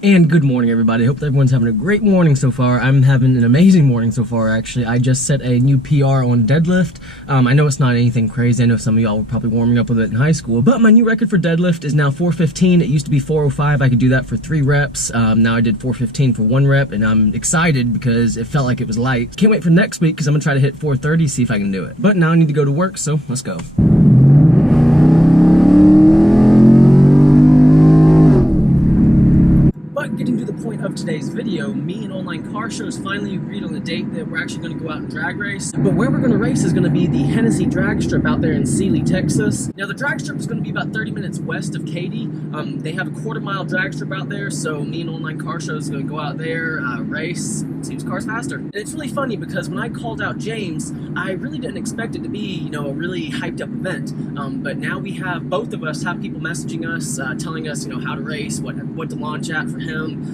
And good morning, everybody. I hope that everyone's having a great morning so far. I'm having an amazing morning so far, actually. I just set a new PR on deadlift. I know it's not anything crazy. I know some of y'all were probably warming up with it in high school, but my new record for deadlift is now 415. It used to be 405. I could do that for 3 reps. Now I did 415 for 1 rep, and I'm excited because it felt like it was light. Can't wait for next week because I'm gonna try to hit 430, see if I can do it. But now I need to go to work, so let's go. But getting to the point of today's video, me and OnlineCarShow finally agreed on the date that we're actually going to go out and drag race. But where we're going to race is going to be the Hennessey drag strip out there in Sealy, Texas. Now the drag strip is going to be about 30 minutes west of Katy. They have a quarter-mile drag strip out there, so me and OnlineCarShow is going to go out there, race, see whose car's faster. And it's really funny because when I called out James, I really didn't expect it to be, you know, a really hyped up event. But now we have, both of us have people messaging us, telling us, you know, how to race, what to launch at for him.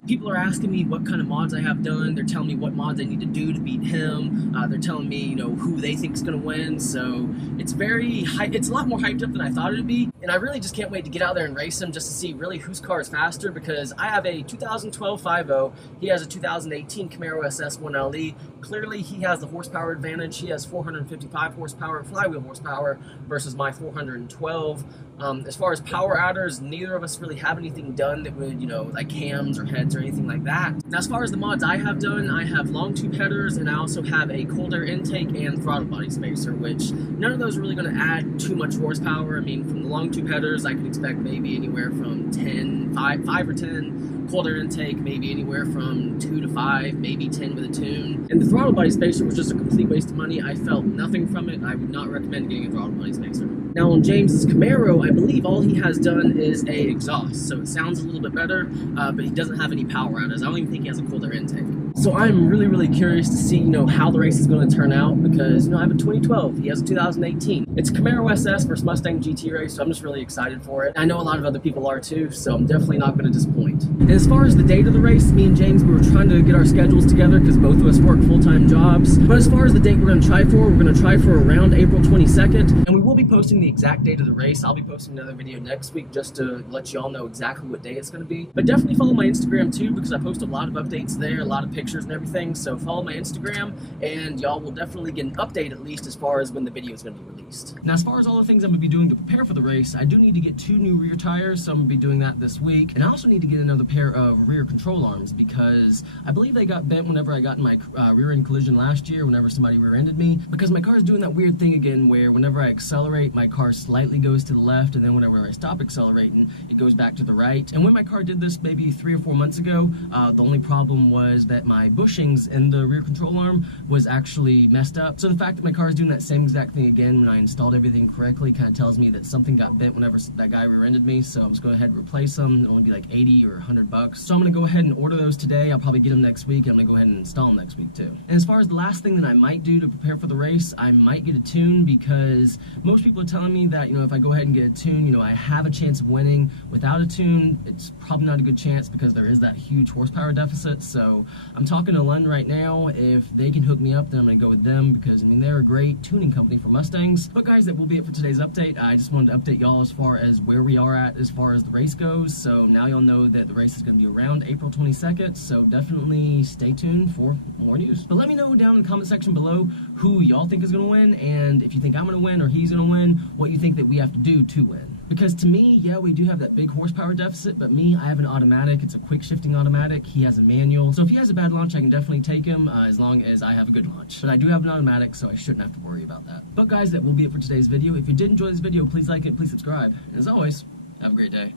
People are asking me what kind of mods I have done. They're telling me what mods I need to do to beat him. They're telling me, you know, who they think is going to win. So it's it's a lot more hyped up than I thought it would be. And I really just can't wait to get out there and race him just to see really whose car is faster, because I have a 2012 5.0. He has a 2018 Camaro SS 1LE. Clearly he has the horsepower advantage. He has 455 horsepower flywheel horsepower versus my 412. As far as power adders, neither of us really have anything done that would, you know, like cams or heads or anything like that. Now, as far as the mods I have done, I have long tube headers, and I also have a cold air intake and throttle body spacer, which none of those are really going to add too much horsepower. I mean, from the long tube headers, I could expect maybe anywhere from 5 or 10. Cold air intake, maybe anywhere from 2 to 5, maybe 10 with a tune. And the throttle body spacer was just a complete waste of money. I felt nothing from it. I would not recommend getting a throttle body spacer. Now on James's Camaro, I believe all he has done is a exhaust, so it sounds a little bit better, but he doesn't have any power adders. I don't even think he has a cold air intake. So I'm really curious to see, you know, how the race is going to turn out, because, you know, I have a 2012, he has a 2018. It's Camaro SS versus Mustang GT race, so I'm just really excited for it. I know a lot of other people are too, so I'm definitely not going to disappoint. And as far as the date of the race, me and James, we were trying to get our schedules together because both of us work full-time jobs. But as far as the date we're going to try for around April 22nd, and we will be posting the exact date of the race. I'll be posting another video next week just to let you all know exactly what day it's going to be. But definitely follow my Instagram too, because I post a lot of updates there, a lot of pictures and everything. So follow my Instagram, and y'all will definitely get an update at least as far as when the video is going to be released. Now, as far as all the things I'm going to be doing to prepare for the race, I do need to get 2 new rear tires, so I'm going to be doing that this week. And I also need to get another pair of rear control arms, because I believe they got bent whenever I got in my rear end collision last year, whenever somebody rear-ended me, because my car is doing that weird thing again where whenever I accelerate, my car slightly goes to the left, and then whenever I stop accelerating, it goes back to the right. And when my car did this maybe 3 or 4 months ago, the only problem was that my bushings in the rear control arm was actually messed up. So the fact that my car is doing that same exact thing again when I installed everything correctly kind of tells me that something got bent whenever that guy rear-ended me. So I'm just going to go ahead and replace them. It'll only be like 80 or 100 bucks. So I'm going to go ahead and order those today. I'll probably get them next week, and I'm going to go ahead and install them next week too. And as far as the last thing that I might do to prepare for the race, I might get a tune, because most people are telling me that, you know, if I go ahead and get a tune, you know, I have a chance of winning. Without a tune, it's probably not a good chance because there is that huge horsepower deficit. So I'm talking to Lund right now. If they can hook me up, then I'm going to go with them, because, I mean, they're a great tuning company for Mustangs. But guys, that will be it for today's update. I just wanted to update y'all as far as where we are at as far as the race goes. So now y'all know that the race is going to be around April 22nd, so definitely stay tuned for more news. But let me know down in the comment section below who y'all think is going to win, and if you think I'm going to win or he's going to win, what you think that we have to do to win. Because to me, yeah, we do have that big horsepower deficit, but me, I have an automatic. It's a quick shifting automatic. He has a manual. So if he has a bad launch, I can definitely take him as long as I have a good launch. But I do have an automatic, so I shouldn't have to worry about that. But guys, that will be it for today's video. If you did enjoy this video, please like it, please subscribe. And as always, have a great day.